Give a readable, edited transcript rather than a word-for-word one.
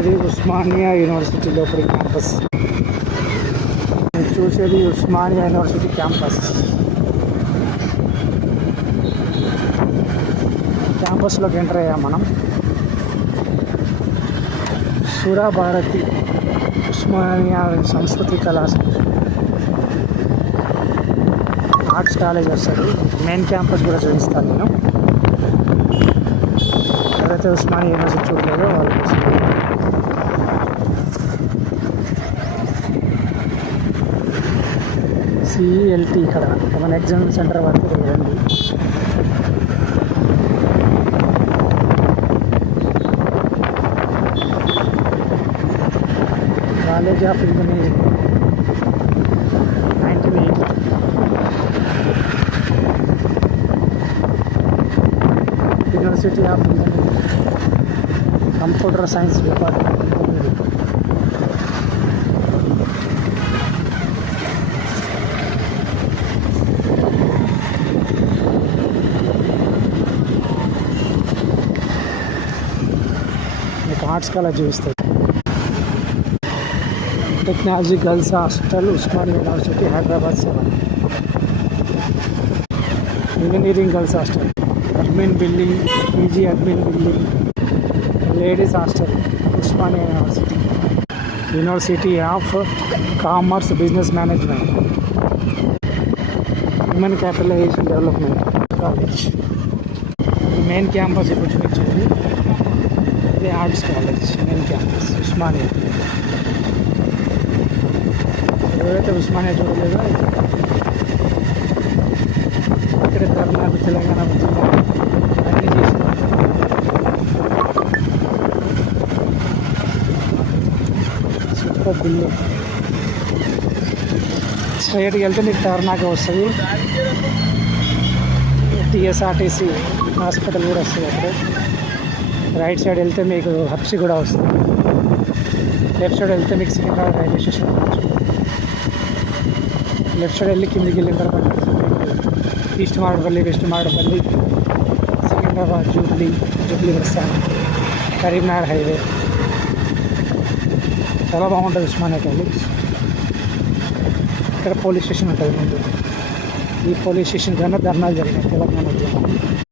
చూసేది ఉస్మానియా యూనివర్సిటీ లోపలి క్యాంపస్. చూసేది ఉస్మానియా యూనివర్సిటీ క్యాంపస్. క్యాంపస్లోకి ఎంటర్ అయ్యాం మనం. సురాభారతి ఉస్మానియా సంస్కృతి కళాశాల ఆర్ట్స్ కాలేజ్ వస్తుంది. మెయిన్ క్యాంపస్ కూడా చూపిస్తాను నేను. ఎవరైతే ఉస్మానియా యూనివర్సిటీ చూడలేదో వాళ్ళు సిఈఎల్టీ ఇక్కడ మన ఎగ్జామ్ సెంటర్ వరకు రండి. College of engineering 1980. University of engineering computer science department. మీకు ఆర్ట్స్ కాలేజ్ చూపిస్తుంది. Technology girls hostel Osmania university Hyderabad 7. Engineering girls hostel, admin building, PG admin building, ladies hostel Osmania university. University of commerce business management, human capitalisation development college. Main campus ఇప్పుడు చూపించేది ఇది arts college main campus Osmania. ఎవరైతే ఉస్మానియా చూడలేదో ఇక్కడ కర్ణాటక తెలంగాణ జిల్లా అన్నీ చేస్తున్నారు. Super bill. స్ట్రైట్కి వెళ్తే మీకు కర్ణాటక వస్తుంది. టీఎస్ఆర్టీసీ హాస్పిటల్ కూడా వస్తుంది అక్కడ. రైట్ సైడ్ వెళ్తే మీకు హబ్సి కూడా వస్తుంది. లెఫ్ట్ సైడ్ వెళ్తే మీకు సికింద్రాబాద్ రైల్వే స్టేషన్ రావచ్చు. లెఫ్ట్ సైడ్ వెళ్ళి కిందికి వెళ్ళిన తర్వాత east Marredpally, west Marredpally, Secunderabad, jubilee bus stand, Karimnagar highway. చాలా బాగుంటుంది ఉస్మానియా కాలేజ్. ఇక్కడ పోలీస్ స్టేషన్ ఉంటుంది ముందు. ఈ పోలీస్ స్టేషన్ కన్నా ధర్నాలు జరిగినాయి తెలంగాణ ఉద్యమం.